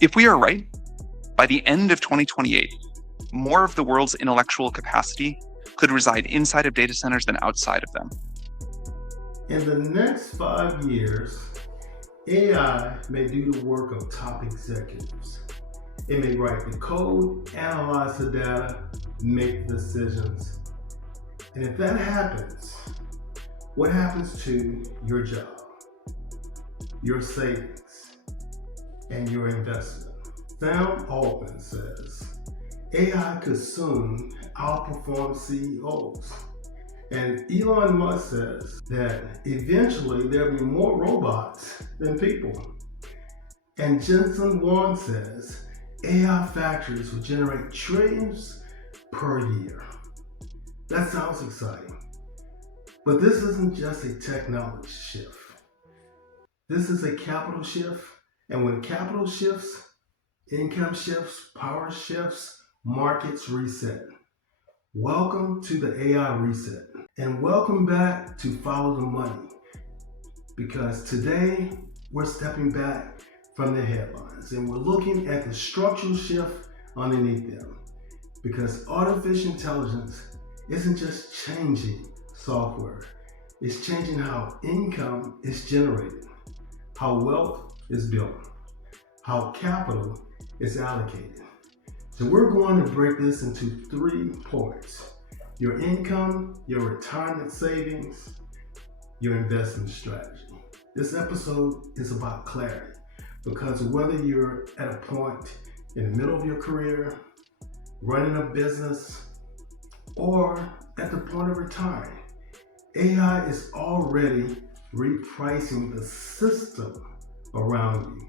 If we are right, by the end of 2028, more of the world's intellectual capacity could reside inside of data centers than outside of them. In the next 5 years, AI may do the work of top executives. It may write the code, analyze the data, make decisions. And if that happens, what happens to your job, your savings, and your investment? Sam Altman says AI could soon outperform CEOs. And Elon Musk says that eventually there'll be more robots than people. And Jensen Huang says AI factories will generate trillions per year. That sounds exciting. But this isn't just a technology shift. This is a capital shift. And when capital shifts, income shifts, power shifts, markets reset. Welcome to the AI reset. And welcome back to Follow the Money. Because today we're stepping back from the headlines and we're looking at the structural shift underneath them. Because artificial intelligence isn't just changing software, it's changing how income is generated, how wealth is built, how capital is allocated. So we're going to break this into 3 parts: your income, your retirement savings, your investment strategy. This episode is about clarity, because whether you're at a point in the middle of your career, running a business, or at the point of retiring, AI is already repricing the system around you.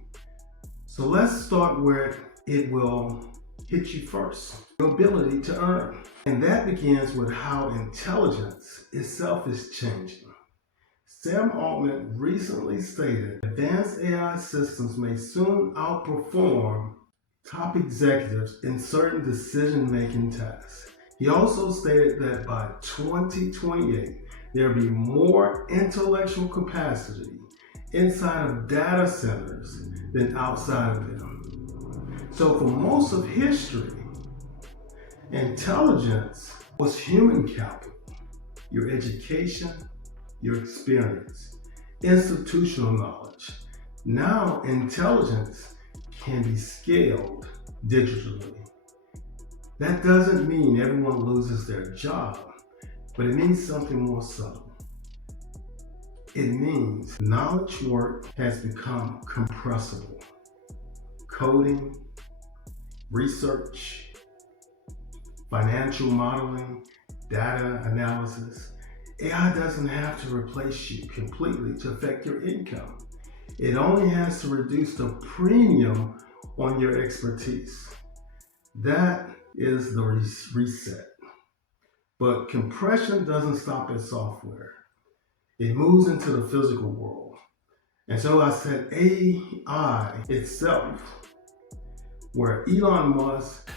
So let's start where it will hit you first: your ability to earn. And that begins with how intelligence itself is changing. Sam Altman recently stated advanced AI systems may soon outperform top executives in certain decision-making tasks. He also stated that by 2028, there will be more intellectual capacity inside of data centers than outside of them. So for most of history, intelligence was human capital: your education, your experience, institutional knowledge. Now intelligence can be scaled digitally. That doesn't mean everyone loses their job, but it means something more subtle. It means knowledge work has become compressible. Coding, research, financial modeling, data analysis. AI doesn't have to replace you completely to affect your income. It only has to reduce the premium on your expertise. That is the reset. But compression doesn't stop at software. It moves into the physical world. And so I said AI itself, where Elon Musk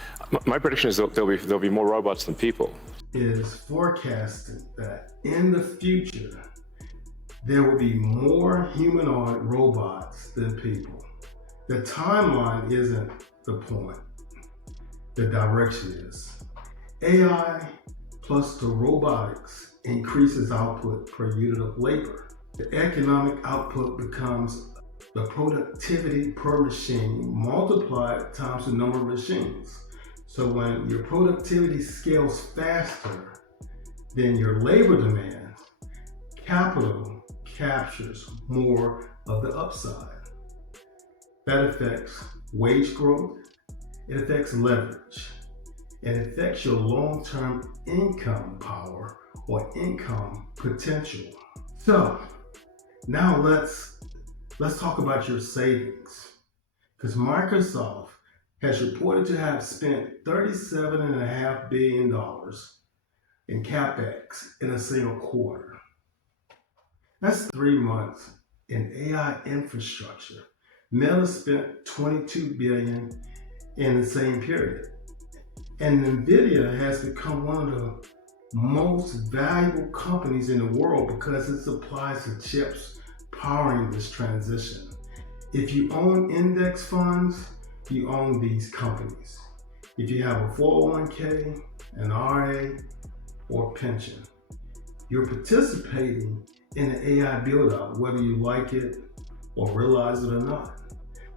My prediction is that there'll be more robots than people. is forecasting that in the future, there will be more humanoid robots than people. The timeline isn't the point. The direction is. AI plus the robotics increases output per unit of labor. The economic output becomes the productivity per machine multiplied times the number of machines. So when your productivity scales faster than your labor demand, capital captures more of the upside. That affects wage growth, it affects leverage, and it affects your long-term income power or income potential. So now let's talk about your savings, because Microsoft has reported to have spent $37.5 billion in CapEx in a single quarter. That's 3 months in AI infrastructure. Meta spent $22 billion in the same period. And NVIDIA has become one of the most valuable companies in the world because it supplies the chips powering this transition. If you own index funds, you own these companies. If you have a 401k, an RA, or pension, you're participating in the AI build-out, whether you like it or realize it or not.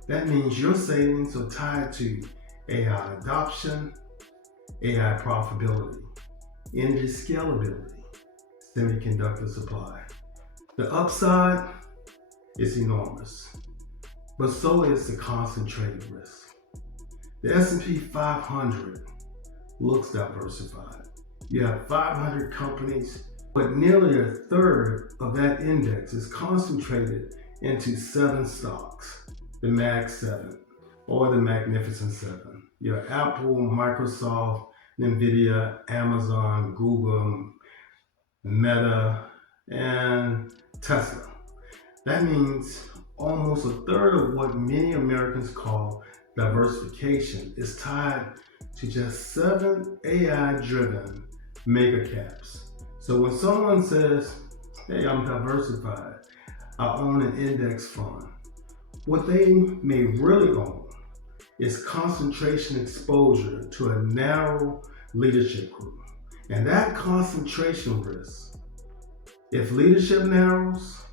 That means your savings are tied to AI adoption, AI profitability, energy scalability, semiconductor supply. The upside is enormous, but so is the concentrated risk. The S&P 500 looks diversified. You have 500 companies, but nearly a third of that index is concentrated into 7 stocks, the Mag 7 or the Magnificent 7. Your Apple, Microsoft, Nvidia, Amazon, Google, Meta, and Tesla. That means almost a third of what many Americans call diversification is tied to just 7 AI-driven mega caps. So when someone says, hey, I'm diversified, I own an index fund, what they may really own is concentration exposure to a narrow leadership group. And that concentration risk, if leadership narrows,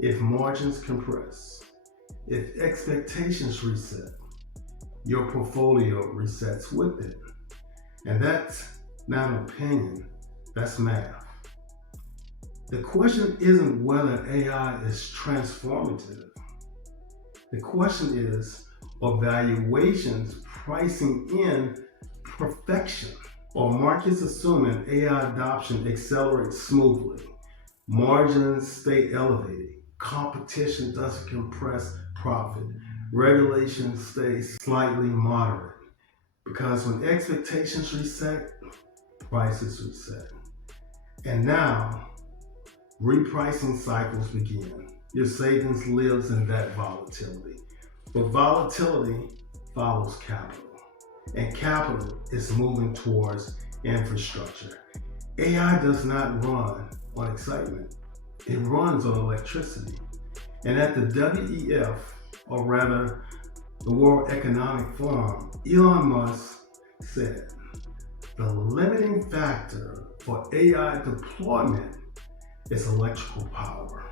if margins compress, if expectations reset, your portfolio resets with it. And that's not an opinion, that's math. The question isn't whether AI is transformative. The question is, are valuations pricing in perfection? Or markets assuming AI adoption accelerates smoothly, margins stay elevated, competition doesn't compress profit, regulations stay slightly moderate. Because when expectations reset, prices reset. And now, repricing cycles begin. Your savings lives in that volatility. But volatility follows capital. And capital is moving towards infrastructure. AI does not run on excitement. It runs on electricity. And at the WEF, or rather the World Economic Forum, Elon Musk said, the limiting factor for AI deployment is electrical power.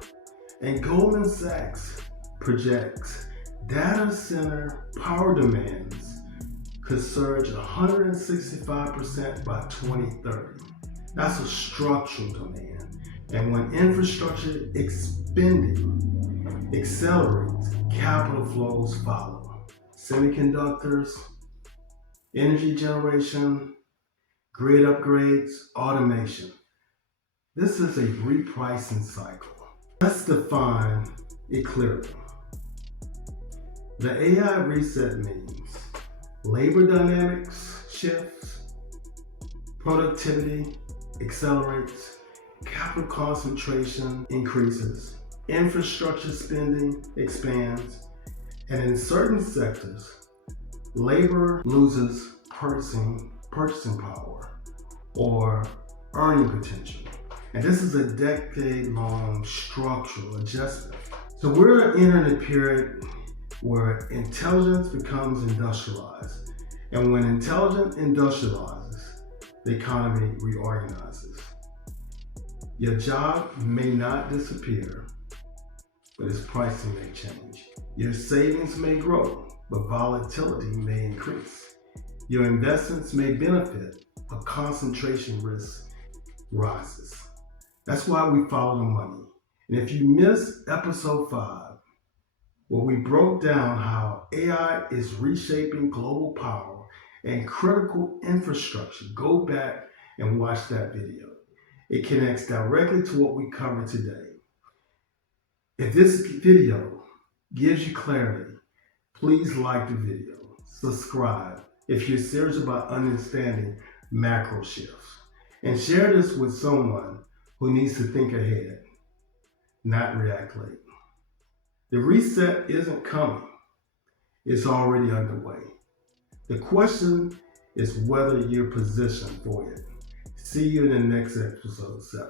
And Goldman Sachs projects data center power demands could surge 165% by 2030. That's a structural demand. And when infrastructure spending accelerates, capital flows follow. Semiconductors, energy generation, grid upgrades, automation. This is a repricing cycle. Let's define it clearly. The AI reset means labor dynamics shifts, productivity accelerates, capital concentration increases, infrastructure spending expands, and in certain sectors, labor loses purchasing power or earning potential. And this is a decade-long structural adjustment. So we're entering a period where intelligence becomes industrialized. And when intelligence industrializes, the economy reorganizes. Your job may not disappear, but its pricing may change. Your savings may grow, but volatility may increase. Your investments may benefit, but concentration risk rises. That's why we follow the money. And if you missed episode 5, where we broke down how AI is reshaping global power and critical infrastructure, go back and watch that video. It connects directly to what we covered today. If this video gives you clarity, please like the video, subscribe if you're serious about understanding macro shifts, and share this with someone who needs to think ahead, not react late. The reset isn't coming. It's already underway. The question is whether you're positioned for it. See you in the next episode 7.